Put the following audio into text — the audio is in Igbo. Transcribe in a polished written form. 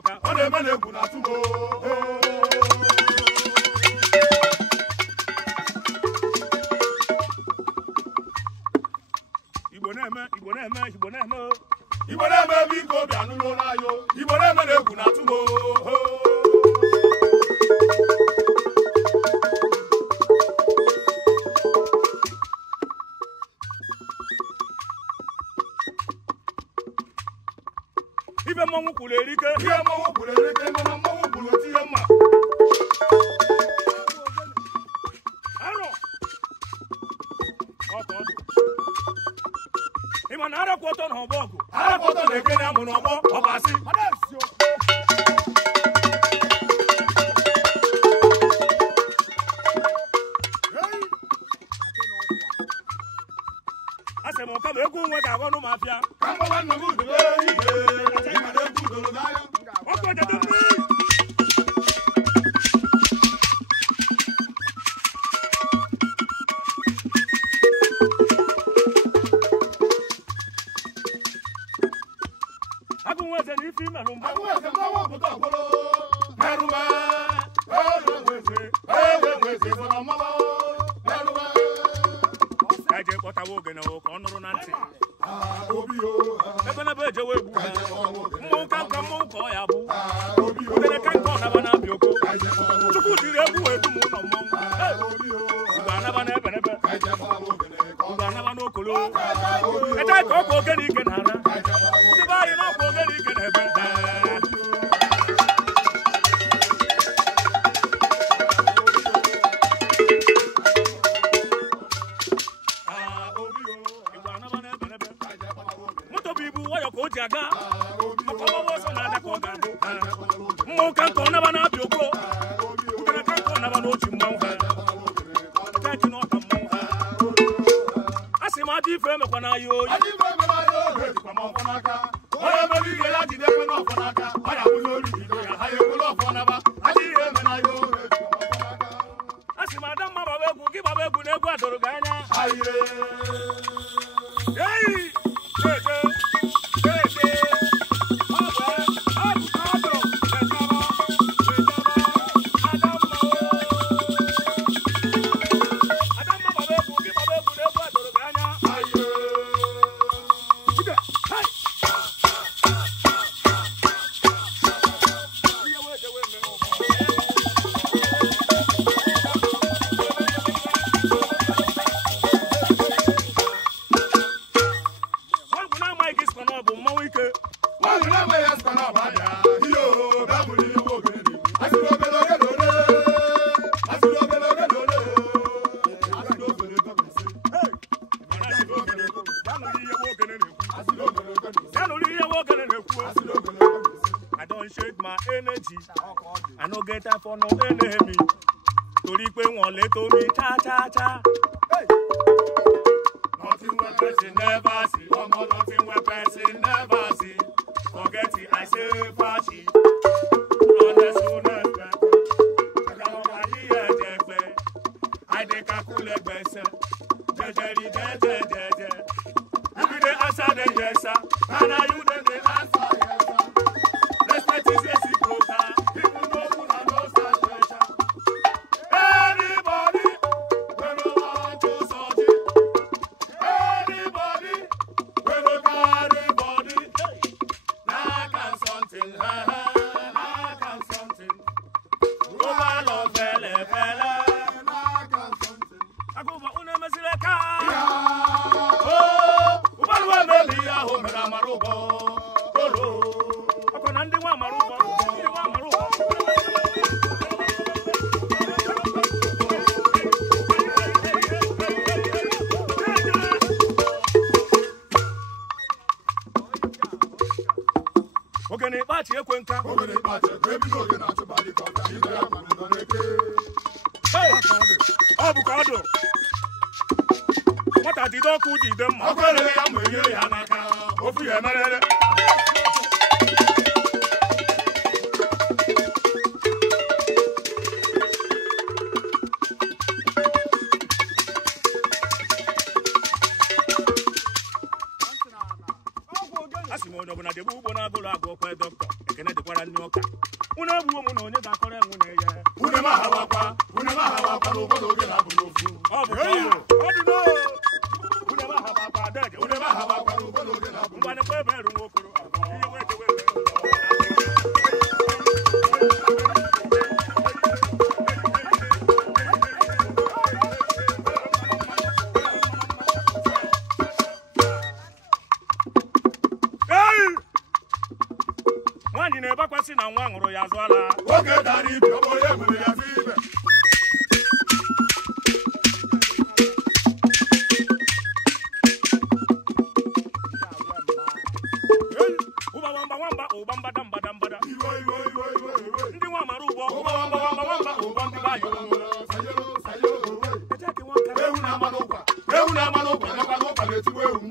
Ajoka. Ole mele kuna tumo. Igbo na-eme biko bịa n'ụlọ n'ayo. Igbo na-eme na-egwu na tumo. Ibe mmanwụ kwuru erike. Ihe mmanwụ kwuru erike mana mmanwụ kwuru otinye mma. Arọ. Ọkọ ọdụ. Ịma na arakwọtọ na ọgbọ ọgụ. Arakwọtọ na-ekene amụ n'ọgbọ ọbasị. Asị m ọka ma egwu nwe ga-agwa n'ụmụafịa. Ka mgbawa nna m udule ihe. Asị ma na egwu udolo n'anya. Ọkụ ojedo mmiri. Agụ nweze na ife ime n'ụmụ. Agụ nweze mmanwụ obodo ọgbọrọ. Merụma. Ewe nweze so na mmanwụ. Merụma. Eje kpọtawa ogene ka ọ nụrụ na ntị. Ebe n'ebe ejewe egwu ha. Mmụọ ka mmụọ ka ọ ya bụ. Ogene ka nke ọ naba na-abịa oko. Chukwu dịrị egwu wee dum ụlọ mmọnwụ. Igbo anaba n'ebe n'ebe. Igbo anaba n'okolo. Eje ka ọ bụ ogene ike na ana. Ndị be anyị na-akwa ogene ike na ebe. Aga ọkọlọwọ sọ na adaka ọ ga-abụ mmụọ ka nke ọ naba na-abịa okwo ogene ka nke ọ naba n'ochi mmanwụ ha techi n'ọka mmanwụ ha a sị m adị ife emekwa n'ahịa oyi onye mere ihe ya jide ebe n'ọfọ n'aka ọ ya bụrụ ori bido ya ha ya ekwere ọfọ naba adị ihe eme n'ahịa oyi a sị m ada mma gbaba egwu gị gbaba egwu na egwu a doro gị anya eyi I don't shade my energy. I no get time for no enemy. Tori pe won le to mi cha cha cha. Nothing where person never see. One more nothing where person never see. Forget it, I say flashy. I dey calculate gbese. Jejeri jeje jeje. You dey answer the yes sir. And you dey answer yes sir. Respect is reciprocal. People know you are no such pressure. Anybody when you want to sort it. Anybody when you carry body. Now can something, now can something. Woman love felle felle. I go for una mesileka. Oh, ubalwa meli ya homera marubo. Olo. Akona ndi wa marubo. Ndi wa marubo. Ogene pati ekwenka. Ogene pati ekwebi ogene atubali konta. Ibe ya manu neke. Hey, avocado. What I did not could them. I'm going to Ofu ya merere. Asimo no na debu bona go la go kwa doctor. Ekene de kwara ni oka. Una woman on the Dakore. Una mahawakwa no bodo ge na bu no fu. Oh, what do you know? Una mahawakwa dead. Una mahawakwa no bodo ge na bu. Una kwebe ru okoro. Nwanyi na ebakwasi na nwa nguru ya zwala. Oge dari bi oboye mu ya fibe. Ubamba damba damba. Ndi wa marubo. Ubamba ubambi bayo. Euna manokwa na manokwa le ti we mu.